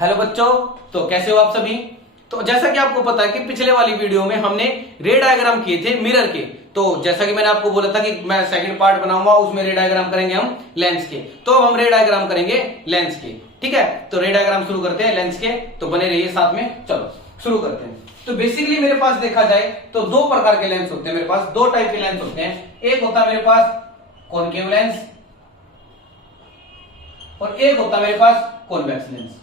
Hello बच्चों, तो कैसे हो आप सभी। तो जैसा कि आपको पता है कि पिछले वाली वीडियो में हमने रे डायग्राम किए थे मिरर के। तो जैसा कि मैंने आपको बोला था कि मैं सेकंड पार्ट बनाऊंगा, उसमें रे डायग्राम करेंगे हम लेंस के। तो अब हम रे डायग्राम करेंगे लेंस के। ठीक है, तो रे डायग्राम शुरू करते हैं लेंस के। तो बने रहिए साथ में, चलो शुरू करते हैं। तो बेसिकली मेरे पास देखा जाए तो दो प्रकार के लेंस होते हैं। मेरे पास दो टाइप के लेंस होते हैं। एक होता है मेरे पास कॉनकेव लेंस और एक होता है मेरे पास कॉन्वेक्स लेंस।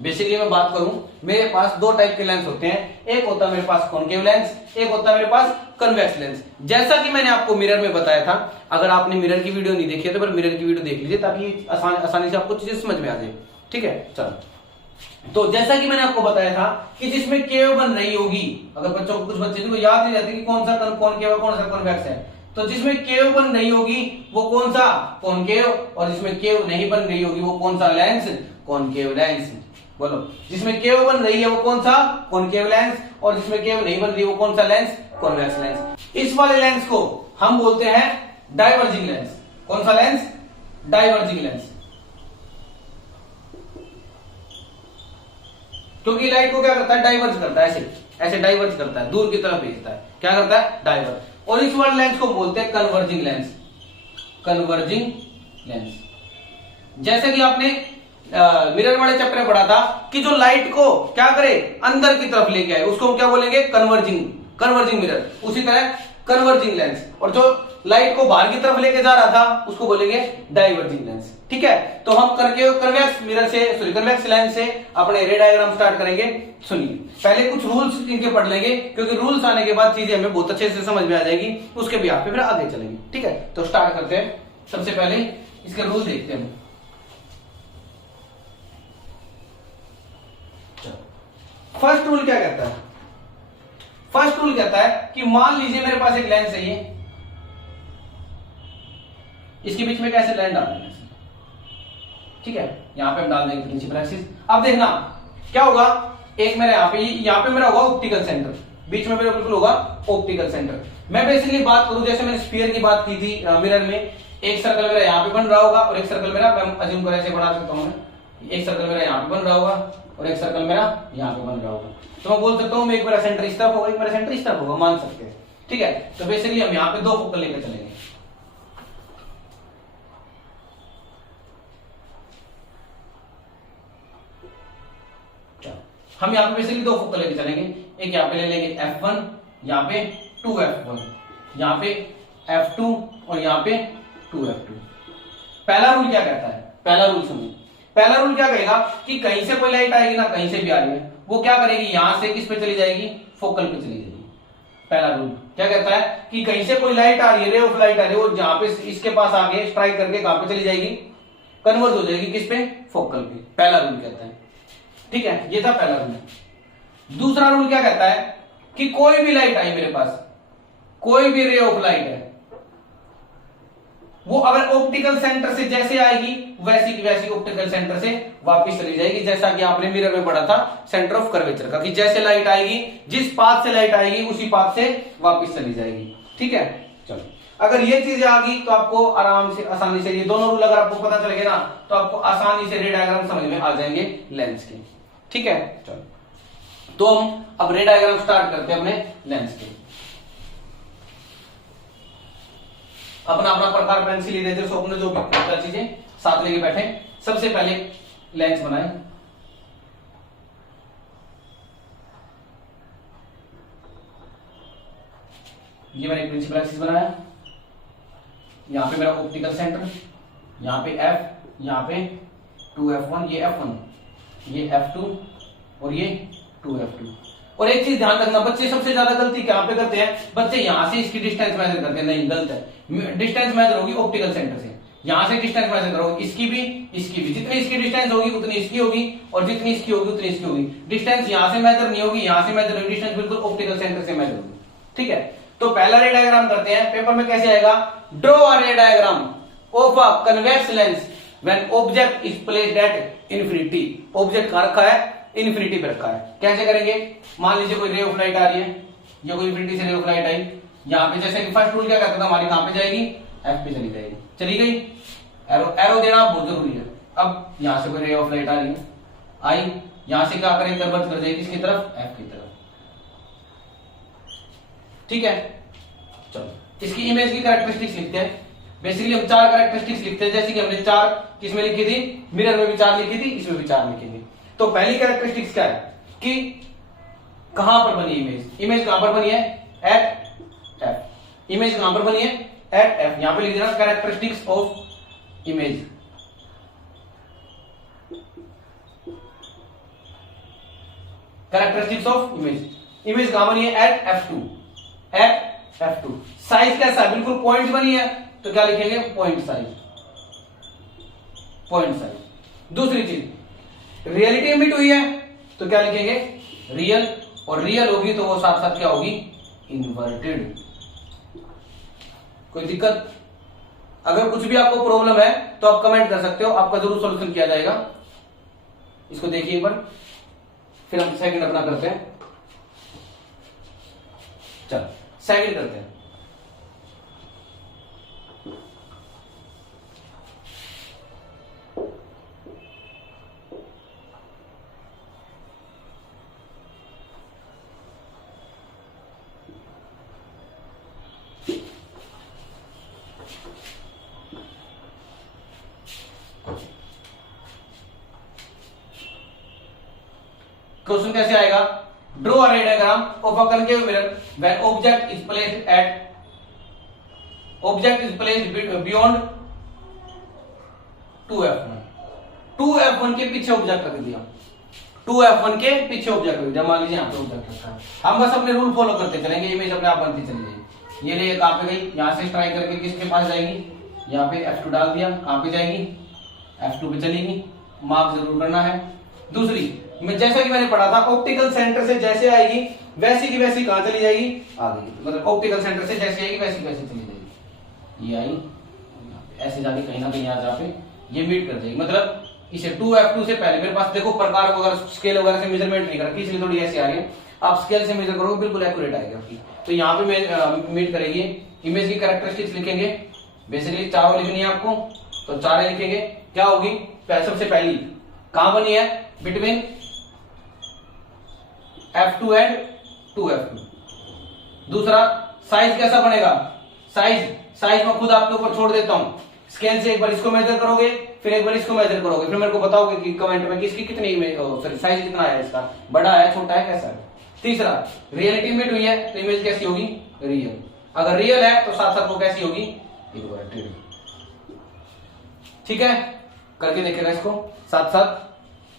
बेसिकली मैं बात करूं, मेरे पास दो टाइप के लेंस होते हैं। एक होता है मेरे पास कॉनकेव लेंस, एक होता है मेरे पास कन्वेक्स लेंस। जैसा कि मैंने आपको मिरर में बताया था, अगर आपने मिरर की वीडियो नहीं देखी है तो फिर मिरर की वीडियो देख लीजिए ताकि आसानी से आपको चीजें समझ में आ जाए। ठीक है, चलो। तो जैसा कि मैंने आपको बताया था कि जिसमें केव बन रही होगी, अगर बच्चों को कुछ बच्चे को याद नहीं रहती कि कौन सा कॉनकेव है कौन सा कॉन्वेक्स है, तो जिसमें केव बन रही होगी वो कौन सा कॉनकेव, और जिसमें केव नहीं बन रही होगी वो कौन सा लेंस, कॉनकेव लेंस। बोलो, जिसमें केव बन रही है वो कौन सा कॉनकेव लेंस, और जिसमें केव नहीं बन रही वो कौन सा लेंस, कॉन्वेक्स लेंस। इस वाले लेंस को हम बोलते हैं डाइवर्जिंग लेंस। कौन सा लेंस, डाइवर्जिंग लेंस। क्योंकि लाइट को क्या करता है, डाइवर्ज करता है, ऐसे ऐसे डाइवर्ज करता है, दूर की तरफ भेजता है। क्या करता है, डाइवर्ज। और इस वाले लेंस को बोलते हैं कन्वर्जिंग लेंस, कन्वर्जिंग लेंस। जैसे कि आपने मिरर वाले चैप्टर में पढ़ा था कि जो लाइट को क्या करे, अंदर की तरफ लेके आए, उसको हम क्या बोलेंगे, कन्वर्जिंग मिरर। उसी तरह कन्वर्जिंग लेंस, और जो लाइट को बाहर की तरफ लेके जा रहा था उसको बोलेंगे डाइवर्जिंग लेंस। ठीक है, तो हम करके कन्वेक्स लेंस से अपने रे डायग्राम स्टार्ट करेंगे। सुनिए, पहले कुछ रूल्स इनके पढ़ लेंगे, क्योंकि रूल्स आने के बाद चीजें हमें बहुत अच्छे से समझ में आ जाएगी। उसके भी आप फिर आगे चलेंगे। ठीक है, तो स्टार्ट करते हैं। सबसे पहले इसके रूल देखते हैं। फर्स्ट रूल क्या कहता है, फर्स्ट रूल कहता है कि मान लीजिए मेरे पास एक लेंस है, ये इसके बीच में कैसे लाइन डाल देंगे। ठीक है, यहां पे हम डाल देंगे प्रिंसिपल एक्सिस। अब देखना क्या होगा, एक मेरा यहां पे मेरा होगा ऑप्टिकल सेंटर, बीच में मेरा बिल्कुल होगा ऑप्टिकल सेंटर। मैं बेसिकली बात करूं, जैसे मैंने स्फीयर की बात की थी मिरर में, एक सर्कल मेरा यहां पे बन रहा होगा और एक सर्कल मेरा, मैं अज्यूम कर ऐसे बना सकता हूं, एक सर्कल मेरा यहां पे बन रहा होगा और एक सर्कल मेरा यहां पे बन रहा होगा। तो मैं बोल सकता हूं एक मेरा सेंटर इस तरफ होगा, एक मेरा सेंटर इस तरफ होगा, मान सकते हैं। ठीक है, तो बेसिकली हम यहां पे दो फोकल लेकर चलेंगे। हम यहां पे बेसिकली दो फोकल लेके चलेंगे। एक यहां पे ले लेंगे f1, यहां पे 2f1, यहां पे f2 और यहां पे 2f2। पहला रूल क्या कहता है, पहला रूल सुनिए। पहला रूल क्या कहेगा कि कहीं से कोई लाइट आएगी ना, कहीं से भी आ रही है, वो क्या करेगी, यहां से किस पे चली जाएगी, फोकल पे चली जाएगी। पहला रूल क्या कहता है कि कहीं से कोई लाइट आ रही है, रे ऑफ लाइट आ रही है, वो जहां पे इसके पास आगे स्ट्राइक करके कहां पे चली जाएगी, कन्वर्ट हो जाएगी किस पे, फोकल पे। पहला रूल कहता है। ठीक है, ये था पहला रूल। दूसरा रूल क्या कहता है कि कोई भी लाइट आई मेरे पास, कोई भी रे ऑफ लाइट है, वो अगर ऑप्टिकल सेंटर से जैसे आएगी वैसी की वैसी ऑप्टिकल सेंटर से वापस चली जाएगी। जैसा कि आपने मिरर में पढ़ा था सेंटर ऑफ कर्वेचर का, कि जैसे लाइट आएगी, जिस पाथ से लाइट आएगी उसी पाथ से वापस चली जाएगी। ठीक है, चलो, अगर ये चीजें आ गई तो आपको आराम से, आसानी से, ये दोनों रूल अगर आपको पता चल गए ना, तो आपको आसानी से रे डायग्राम समझ में आ जाएंगे लेंस के। ठीक है, चलो, तो हम अब रे डायग्राम स्टार्ट करते हैं अपने लेंस के। अपना अपना प्रकार पेंसिल ही देते, सो अपने जो भी चीजें साथ लेके बैठे। सबसे पहले लेंस बनाए, ये मैंने प्रिंसिपल एक्सिस बनाया, यहां पे मेरा ऑप्टिकल सेंटर, यहां पे f, यहां पे 2f1, ये f1, ये f2 और ये 2f2। और एक चीज ध्यान रखना, बच्चे सबसे ज्यादा गलती कहां पे करते हैं, बच्चे यहां से इसकी डिस्टेंस मेजर करते हैं। नहीं, गलत है। डिस्टेंस मेजर होगी ऑप्टिकल सेंटर से, यहां से डिस्टेंस मेजर करोगे, इसकी भी इसकी भी, जितनी इसकी डिस्टेंस होगी उतनी इसकी होगी, और जितनी इसकी होगी उतनी इसकी होगी। डिस्टेंस यहां से मेजर नहीं होगी, यहां से मेजर होगी, डिस्टेंस बिल्कुल ऑप्टिकल सेंटर से मेजर होगी। ठीक है, तो पहला रे डायग्राम करते हैं। पेपर में कैसे आएगा, ड्रॉ अ रे diagram of a convex lens when object is placed at infinity. Object कहां रखा है, इन्फिनिटी पे रखा है। कैसे करेंगे, मान लीजिए कोई रे ऑफ लाइट आ रही है, ये कोई इन्फिनिटी से रे ऑफ लाइट आई, यहां पे जैसे कि फर्स्ट रूल क्या कहता था, हमारी कहां पे जाएगी, एफ पे चली जाएगी, चली गई। एरो एरो देना बहुत जरूरी है, अब यहां से कोई रे ऑफ लाइट आ रही है, आई, यहां से क्या करें, कन्वर्ज कर जाएगी किसकी तरफ, एफ की तरफ। ठीक है, चलो इसकी इमेज की कैरेक्टरिस्टिक्स लिखते हैं। बेसिकली हम 4 कैरेक्टरिस्टिक्स लिखते हैं, जैसे कि हमने 4 किसमें लिखी थी, मिरर में भी 4 लिखी थी, इसमें भी 4 लिखी थी। तो पहली कैरेक्टरिस्टिक्स क्या है कि कहां पर बनी इमेज, इमेज कहां पर बनी है, एट एफ। इमेज कहां पर बनी है, एट एफ। यहां पे लिख देना characteristics of image. Characteristics of image, image कहां बनी है, eight F2, eight F2। Size कैसा है, बिल्कुल पॉइंट्स बनी है, तो क्या लिखेंगे, पॉइंट साइज, पॉइंट साइज। दूसरी चीज रियलिटी एमिट हुई है, तो क्या लिखेंगे, रियल, और रियल होगी तो वो साथ साथ क्या होगी, इन्वर्टेड। कोई दिक्कत, अगर कुछ भी आपको प्रॉब्लम है तो आप कमेंट कर सकते हो, आपका जरूर सॉल्यूशन किया जाएगा। इसको देखिए एक बार, फिर हम सेकंड अपना करते हैं। चलो सेकंड करते हैं। क्वेश्चन कैसे आएगा, ड्रॉ अ रे diagram of a concave mirror when object is placed beyond 2f1। 2f1 के पीछे ऑब्जेक्ट रख दिया, 2f1 के पीछे ऑब्जेक्ट रख दिया। मान लीजिए यहां पे ऑब्जेक्ट रखा है, हम बस अपने रूल फॉलो करते चलेंगे, इमेज अपने आप बनती चली जाएगी। ये रे कहां पे गई, यहां से स्ट्राइक करके किसके पास जाएगी, यहां पे F2 डाल दिया, कहां पे जाएगी, F2 पे चलेगी, मार्क जरूर करना है। दूसरी में जैसा कि मैंने पढ़ा था, ऑप्टिकल सेंटर से जैसे आएगी वैसी की वैसी कहां चली जाएगी, आगे, मतलब ऑप्टिकल सेंटर से जैसे आएगी वैसी वैसी चली जाएगी। ये आई, ऐसे जाके कहीं ना कहीं यहाँ पे ये मीट कर जाएगी, मतलब इसे 2f2 से पहले, मेरे पास देखो प्रकार वगैरह स्केल वगैरह से मेजरमेंट नहीं कर, इसलिए थोड़ी ऐसी आ रही है, आप स्केल से मेजर करोगे बिल्कुल एक्यूरेट आएगी आपकी। तो यहाँ पे मीट करेगी। इमेज की कैरेक्टरिस्टिक्स लिखेंगे, बेसिकली चारों लिखनी है आपको, तो 4 लिखेंगे। क्या होगी, सबसे पहली कहां बनी है, बिटवीन F2 एंड 2f2। दूसरा साइज कैसा बनेगा, साइज मैं खुद आपके ऊपर छोड़ देता हूं, स्केल से एक बार इसको मेजर करोगे, फिर एक बार इसको मेजर करोगे, फिर मेरे को बताओगे कि कमेंट में कि इसकी कितनी इमेज, सॉरी साइज कितना है, इसका बड़ा है छोटा है कैसा है। तीसरा रियलिटी इमेज हुई है, तो इमेज कैसी होगी, रियल। अगर रियल है तो साथ साथ वो कैसी होगी, इन्वर्टेड। ठीक है, करके देखेगा इसको साथ साथ।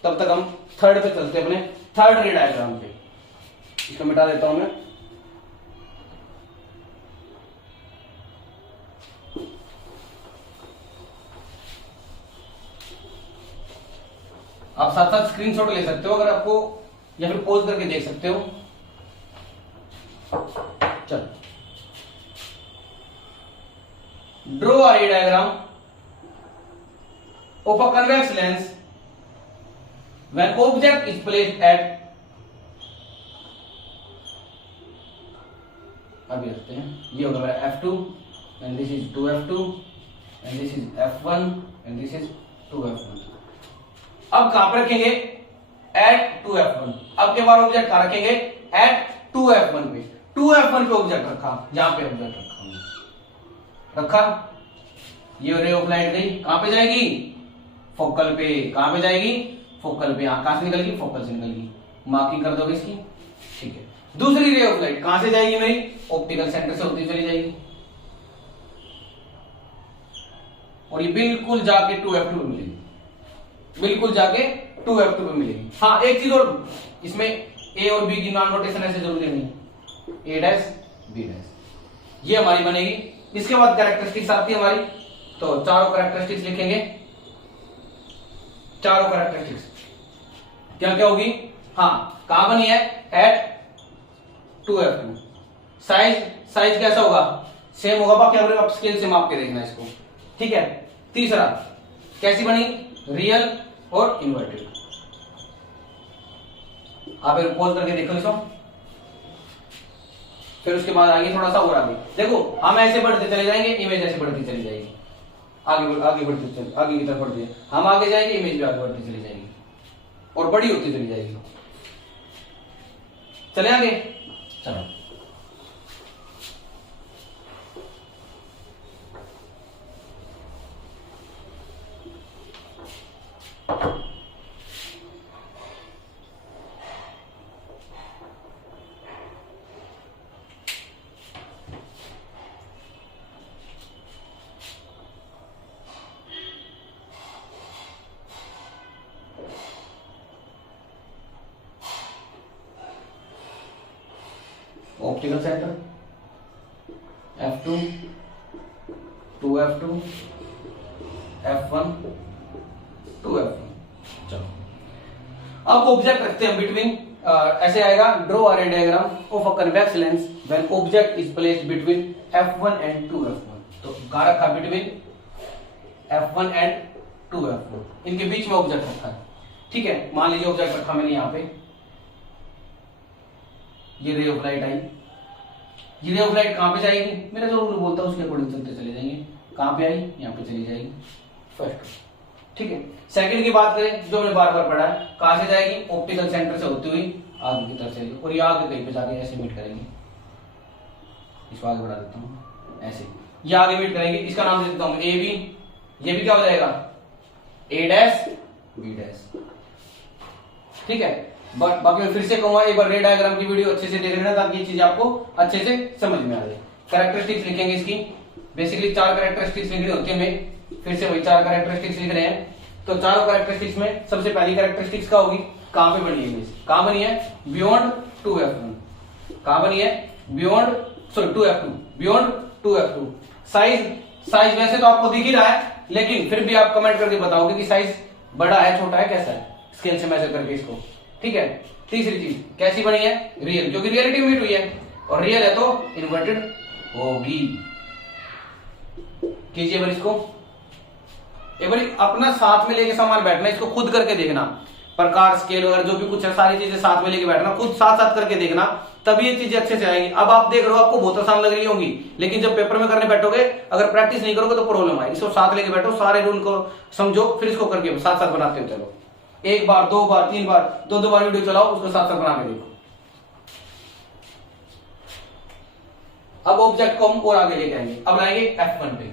तब तक हम थर्ड पे चलते हैं, अपने थर्ड रे डायग्राम पे। इसको मिटा देता हूं मैं। आप साथ साथ स्क्रीनशॉट ले सकते हो अगर आपको, या फिर पॉज करके देख सकते हो। चलो, ड्रॉ अ रे diagram of a convex lens when object is placed at, अभी रखते हैं, ये होगा मेरा F2 and this is 2f2 and this is F1 and this is 2f1। अब कहां पर रखेंगे, at 2f1। अब के बाद ऑब्जेक्ट कहां रखेंगे, at 2f1 पे। 2f1 पे ऑब्जेक्ट रखा, जहां पे ऑब्जेक्ट रखा, ये रे ऑफ लाइट गई, कहां पे जाएगी, फोकल पे। कहां पे जाएगी, फोकल पे। कहां से निकल गई, फोकल से निकल गई, मार्किंग कर दोगे इसकी। ठीक है, दूसरी रे ऑफ लाइट कहां से जाएगी मेरी, ऑप्टिकल सेंटर से होती चली जाएगी, और ये बिल्कुल जाके 2f2 पे मिलेगी, बिल्कुल जाके 2f2 पे मिलेगी। हाँ, एक चीज और, इसमें ए और बी की नॉन नोटेशन ऐसे जरूरी नहीं, ए डैश बी डैश, ये हमारी बनेगी। इसके बाद कैरेक्टरिस्टिक्स आती है हमारी, तो चारों कैरेक्टरिस्टिक्स लिखेंगे। चारों कैरेक्टरिस्टिक्स क्या क्या होगी, हाँ, कहां बनी है, एट 2f2। साइज कैसा होगा, सेम होगा, बाकी आप स्केल से माप के देखना इसको। ठीक है, तीसरा कैसी बनी, रियल और इन्वर्टेड। आप एक पॉज करके देखो इसको, फिर उसके बाद आगे थोड़ा सा और आगे देखो, हम ऐसे बढ़ते चले जाएंगे, इमेज ऐसे बढ़ती चली जाएगी। आगे बढ़ते चल, आगे की तरफ बढ़ती है, हम आगे जाएंगे, इमेज भी आगे बढ़ती चली जाएगी और बड़ी होती चली जाएगी। चले आगे, चलो। Optical centre F2, 2F2, F1, 2F1। चलो, अब ऑब्जेक्ट रखते हैं बिटवीन, ऐसे आएगा, ड्रॉ अ रे diagram of a convex lens when object is placed between F1 and 2F1। तो कहां रखा, बिटवीन F1 एंड 2F1, इनके बीच में ऑब्जेक्ट रखा है। ठीक है, मान लीजिए ऑब्जेक्ट रखा मैंने यहां पे, ये रे ऑफ लाइट आई, ये रे ऑफ लाइट कहां पे जाएगी, मेरा जो रूल बोलता है उसके अकॉर्डिंग चलते चले जाएंगे। कहां पे आई, यहां पे चली जाएगी, फर्स्ट। ठीक है, सेकंड की बात करें, जो हमने बार बार पढ़ा है, कहां से जाएगी, ऑप्टिकल सेंटर से होती हुई आगे की तरफ चलेगी, और ये आगे कहीं पे जाके ऐसे मीट करेंगे। इसको आगे बढ़ा देता हूं, ऐसे ये आगे मीट करेंगे, इसका नाम दे देता हूं ए बी। ये भी क्या हो जाएगा, ए डैश बी डैश। ठीक है, बट बाकी मैं फिर से कहूंगा, एक बार रे डायग्राम की वीडियो अच्छे से देख लेना ताकि ये चीज आपको अच्छे से समझ में आ जाए। कैरेक्टरिस्टिक्स लिखेंगे इसकी, बेसिकली 4 कैरेक्टरिस्टिक्स लिखनी होती है, हमें फिर से वही 4 कैरेक्टरिस्टिक्स लिख रहे हैं। तो चारों कैरेक्टरिस्टिक्स में सबसे पहली कैरेक्टरिस्टिक्स क्या होगी, कहां पे बनी है इमेज, कहां बनी है, बियॉन्ड 2F1। कहां बनी है, beyond, sorry 2F2, beyond 2F2। Size वैसे तो आपको दिख ही रहा है, लेकिन फिर भी आप कमेंट करके बताओगे कि साइज बड़ा है, छोटा है, कैसा है, स्केल से मेजर करके इसको। ठीक है, तीसरी चीज कैसी बनी है, रियल, क्योंकि रियलिटी मीट हुई है, और रियल है तो इन्वर्टेड होगी। कीजिए बार इसको, एक बार अपना साथ में लेके सामान बैठना, इसको खुद करके देखना, प्रकार स्केल वगैरह जो भी कुछ है सारी चीजें साथ में लेके बैठना, खुद साथ साथ करके देखना, तभी ये चीजें अच्छे से आएंगी। अब आप देख रहे हो, आपको बहुत आसान लग रही होंगी, लेकिन जब पेपर में करने बैठोगे, अगर प्रैक्टिस नहीं करोगे तो प्रॉब्लम आएगी। इसको साथ लेके बैठो, सारे रूल को समझो, फिर इसको करके साथ साथ बनाते हो। चलो, एक बार, 2 बार, 3 बार, 2 बार वीडियो चलाओ, उसको साथ साथ बना के देखो। अब ऑब्जेक्ट को हम और आगे लेके आएंगे, अब लाएंगे F1 पे।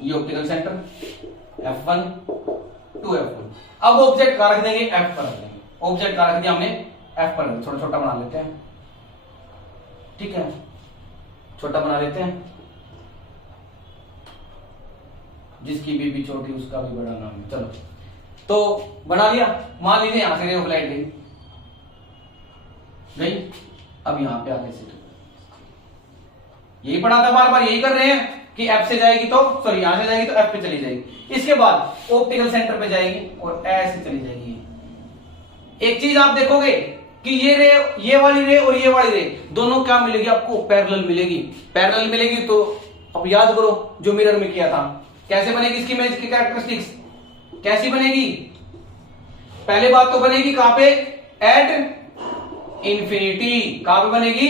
ये ऑप्टिकल सेंटर F1, 2F1। अब ऑब्जेक्ट कहां रख देंगे, F पर रख देंगे। ऑब्जेक्ट कहां रख दिया हमने, F पर, थोड़ा छोटा बना लेते हैं। ठीक है, छोटा बना लेते हैं, जिसकी बीबी छोटी उसका भी बड़ा नाम है। चलो, तो बना लिया, मान लीजिए यहां से रे ऑफ लाइट गई, अब यहां पे आके सेट, यही पढ़ा था, बार बार यही कर रहे हैं कि F से जाएगी तो, सॉरी यहां से जाएगी तो F पे चली जाएगी, इसके बाद ऑप्टिकल सेंटर पे जाएगी और ऐसे चली जाएगी। एक चीज आप देखोगे कि ये रे, ये वाली रे और ये वाली रे दोनों क्या मिलेगी आपको, पैरेलल मिलेगी। पैरेलल मिलेगी तो अब याद करो जो मिरर में किया था, कैसे बनेगी इसकी इमेज की कैरेक्टरिस्टिक्स, कैसी बनेगी, पहले बात तो बनेगी कहां पे, एट इंफिनिटी। कहां पे बनेगी,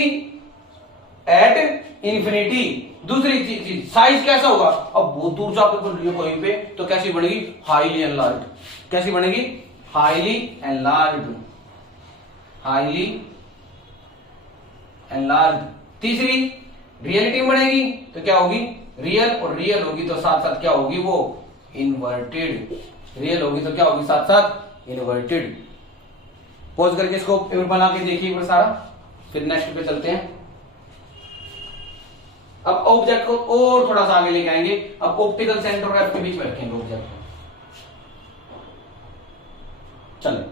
एट इंफिनिटी। दूसरी चीज साइज कैसा होगा, अब बहुत दूर जाकर बन रही है कहीं पे, तो कैसी बनेगी, हाईली एनलार्ज्ड। कैसी बनेगी, हाईली एनलार्ज्ड, हाईली एनलार्ज्ड। तीसरी रियलिटी बनेगी तो क्या होगी, रियल, और रियल होगी तो साथ साथ क्या होगी, वो इन्वर्टेड। रियल होगी तो क्या होगी, साथ साथ इन्वर्टेड। पॉज करके इसको बना के देखिए एक बार सारा, फिर नेक्स्ट पे चलते हैं। अब ऑब्जेक्ट को और थोड़ा सा आगे लेके आएंगे, अब ऑप्टिकल सेंटर और F के बीच में रखेंगे ऑब्जेक्ट को। चलो,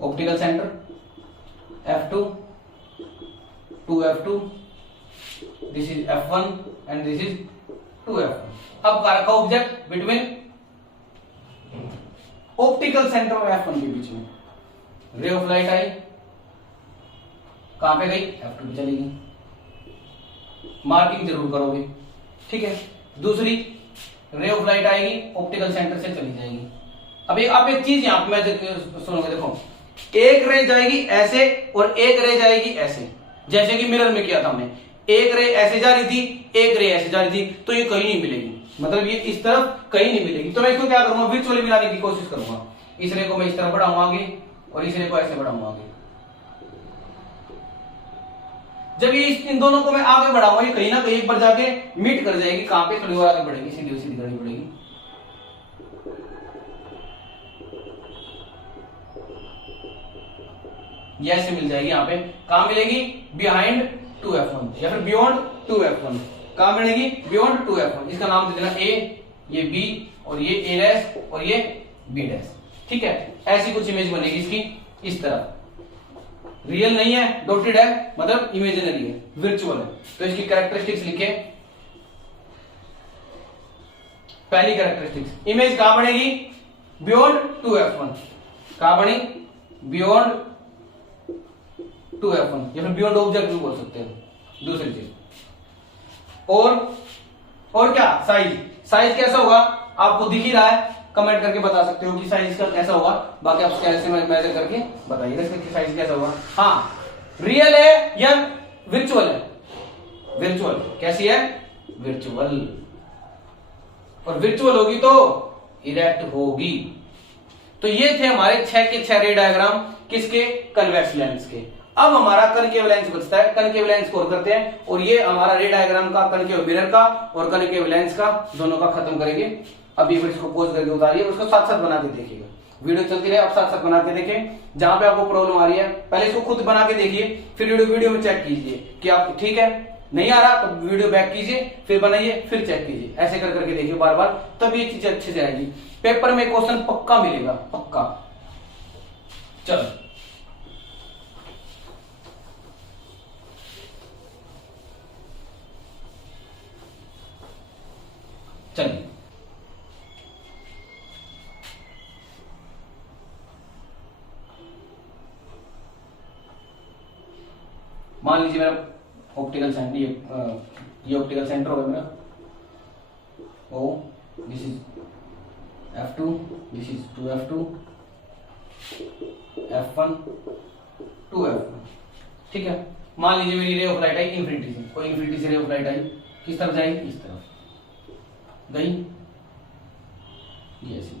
optical centre F2, 2F2, this is F1 and this is 2F1। अब रखा ऑब्जेक्ट बिटवीन ऑप्टिकल सेंटर और F1 के बीच में। रे ऑफ लाइट आई, कहां पे गई? F2 पे चली गई। मार्किंग जरूर करोगे, ठीक है। दूसरी रे ऑफ लाइट आएगी, ऑप्टिकल सेंटर से चली जाएगी। अब आप एक चीज यहां पे मैं सुनोगे, देखो एक रे जाएगी ऐसे और एक रे जाएगी ऐसे, जैसे कि मिरर में किया था हमने। एक रे ऐसे जा रही थी, एक रे ऐसे जा रही थी, तो ये कहीं नहीं मिलेगी, मतलब ये इस तरफ कहीं नहीं मिलेगी। तो मैं इसको क्या करूंगा, वर्चुअली मिलाने की कोशिश करूंगा। इस रे को मैं इस तरफ बढ़ाऊंगा आगे और इस रे को ऐसे बढ़ाऊंगा आगे। जब ये इन दोनों को मैं आगे बढ़ाऊंगा, ये कहीं ना कहीं एक बार जाके मीट कर जाएगी। कहां पे? थोड़ी और आगे बढ़ेगी, सीधी सीधी करनी पड़ेगी। ये ऐसे मिल जाएगी। यहां पे कहां मिलेगी? बिहाइंड 2F1 या फिर बियॉन्ड 2F1। कहां मिलेगी? Beyond 2F1। इसका नाम दे देना A, ये B और ये A डैश और ये B डैश, ठीक है। ऐसी कुछ इमेज बनेगी इसकी इस तरह। रियल नहीं है, डॉटेड है, मतलब इमेजिनरी है, वर्चुअल है। तो इसकी कैरेक्टरिस्टिक्स लिखे। पहली कैरेक्टरिस्टिक्स, इमेज कहां बनेगी? Beyond 2F1। कहां बनी? बियॉन्ड 2F1 या फिर बियॉन्ड ऑब्जेक्ट भी बोल सकते हैं। दूसरी चीज और क्या? साइज कैसा होगा? आपको दिख ही रहा है, कमेंट करके बता सकते हो कि साइज का कैसा होगा। बाकी आप स्केल से मेजर करके बताइएगा इसका साइज कैसा होगा। हाँ, रियल है या वर्चुअल है? वर्चुअल। कैसी है? वर्चुअल। और वर्चुअल होगी तो इरेक्ट होगी। तो ये थे हमारे 6 के 6 रे डायग्राम, किसके? कन्वेक्स लेंस के। अब हमारा कनकेव लेंस बचता है, कनकेव लेंस को करते हैं। और ये हमारा रे डायग्राम का, कनकेव मिरर का और कनकेव लेंस का, दोनों का खत्म करेंगे। अभी इसको पोज करके उतारिए, उसको साथ साथ बना के देखिएगा। वीडियो चलती रहे, आप साथ साथ बना के देखें। जहां पे आपको प्रॉब्लम आ रही है पहले इसको खुद बना के देखिए, फिर वीडियो में चेक कीजिए कि आप ठीक है। नहीं आ रहा तो वीडियो बैक कीजिए, फिर बनाइए, फिर चेक कीजिए। ऐसे कर करके देखिए बार बार, तब ये चीजें अच्छे से आएगी। पेपर में क्वेश्चन पक्का मिलेगा, पक्का। चलो चलिए, मान लीजिए मेरा ऑप्टिकल सेंटर, ये ऑप्टिकल सेंटर होगा मेरा O, this is F2, this is 2F2, F1, 2F1, ठीक है। मान लीजिए मेरी ray of light I infinity से, कोई इंफिनिटी से रे ऑफ लाइट आई, किस तरफ जाएगी? इस तरफ गई, ये ऐसी।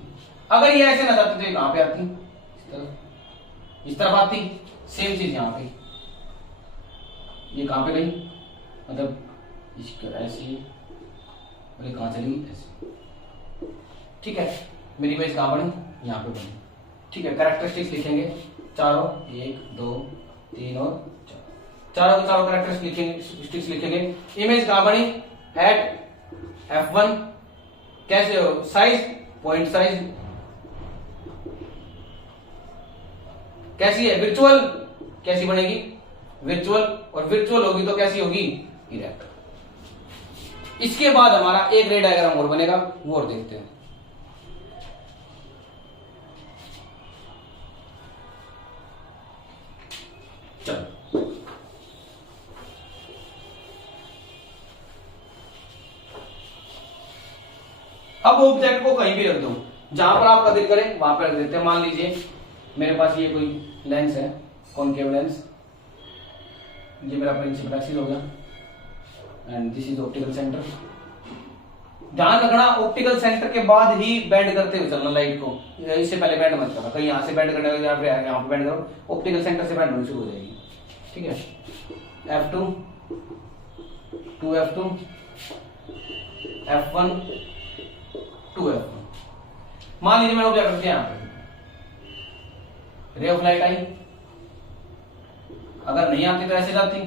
अगर ये ऐसे ना जाती तो ये कहां पे आती? इस तरफ आती। सेम चीज यहां पे, ये कहां पे गई? मतलब ऐसी, और ये कहां चली गई? ऐसे, ठीक है। मेरी इमेज कहां बनी? यहां पे बनी, ठीक है। कैरेक्टरिस्टिक्स लिखेंगे चारों, 1 2 3 और 4, चारों के चारों कैरेक्टरिस्टिक्स लिखेंगे। इमेज कहां बनी? Eight F1। कैसे हो? साइज, पॉइंट साइज कैसी है? वर्चुअल। कैसी बनेगी? वर्चुअल। और वर्चुअल होगी तो कैसी होगी? इरेक्ट। इसके बाद हमारा एक रे डायग्राम और बनेगा, वो और देखते हैं। चलो अब ऑब्जेक्ट को कहीं भी रख दो, जहां पर आपका दिल करे वहां पर रख देते हैं। मान लीजिए मेरे पास ये कोई लेंस है, कॉनकेव लेंस, ये मेरा प्रिंसिपल एक्सिस हो गया and this is optical centre. ध्यान रखना, ऑप्टिकल सेंटर के बाद ही बेंड करते हुए चलना लाइट को, इससे पहले बेंड मत करना। कहीं यहां से बेंड करने लगे, यहां पे बेंड करो, ऑप्टिकल सेंटर से बेंड होनी शुरू हो जाएगी, ठीक है। F2, 2F2, F1, 2F1। मान लीजिए मैंने ऑब्जेक्ट रख दिया यहां पे, रे ऑफ लाइट आई, अगर नहीं आती तो ऐसे जाती,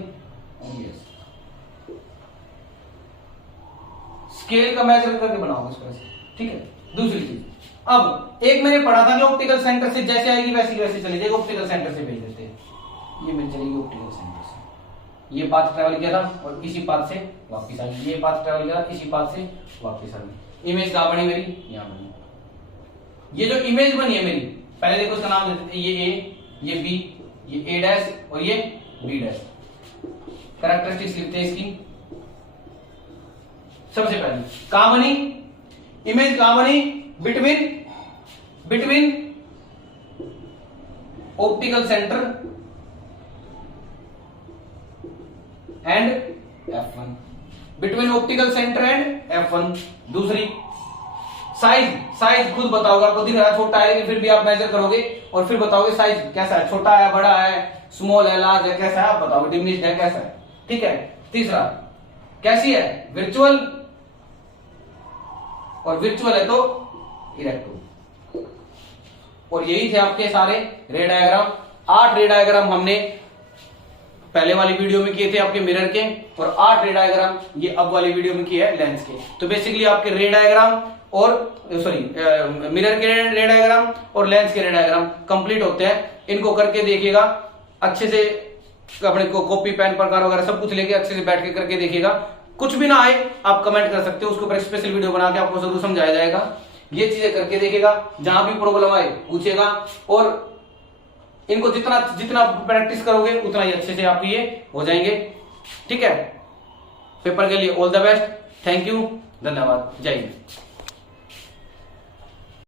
स्केल का मेजर करके बनाओ इस तरह से, ठीक है। दूसरी चीज, अब एक मैंने पढ़ा था कि ऑप्टिकल सेंटर से जैसे आएगी वैसी की वैसी चली जाएगी, ऑप्टिकल सेंटर से भेज देते हैं, ये मिल चलेगी ऑप्टिकल सेंटर से। ये पाथ ट्रेवल किया था और इसी पाथ से वापस आ गई, ये पाथ ट्रेवल किया था इसी पाथ से वापस आ गई। इमेज कहां बनी मेरी? यहां बनी। ये जो इमेज बनी है मेरी, पहले देखो इसका नाम देते हैं, ये ए, ये बी, ये ए डैश और ये बी डैश। कैरेक्टरिस्टिक्स लिखते हैं इसकी। सबसे पहले कहां बनी इमेज? कहां बनी? Between optical centre and F1, between optical centre and F1। दूसरी साइज खुद बताओगे, आपको दिख रहा है छोटा है, फिर भी आप मेजर करोगे और फिर बताओगे साइज कैसा है, छोटा है, बड़ा है, स्मॉल है, लार्ज है, कैसा है आप बताओगे, डिमिनिश्ड है, कैसा है, ठीक है। तीसरा कैसी है? वर्चुअल, और वर्चुअल है तो इरेक्टो। और यही थे आपके सारे रे डायग्राम। 8 रे डायग्राम हमने पहले वाली वीडियो में किए थे आपके मिरर के, और 8 रे डायग्राम ये अब वाली वीडियो में किए हैं लेंस के। तो बेसिकली आपके रे डायग्राम और मिरर के रे डायग्राम और लेंस के रे डायग्राम कंप्लीट होते हैं। इनको करके देखिएगा अच्छे से, अपने को कॉपी पेन प्रकार वगैरह सब कुछ लेके अच्छे से बैठ के करके देखिएगा। कुछ भी ना आए आप कमेंट कर सकते हो, उसके ऊपर स्पेशल वीडियो बना के आपको जरूर समझाया जाएगा। ये चीजें करके देखिएगा, जहां भी प्रॉब्लम आए पूछेगा, और इनको जितना प्रैक्टिस करोगे उतना ही अच्छे से आप ये हो जाएंगे, ठीक है। पेपर के लिए all the best, thank you, धन्यवाद, जय हिंद।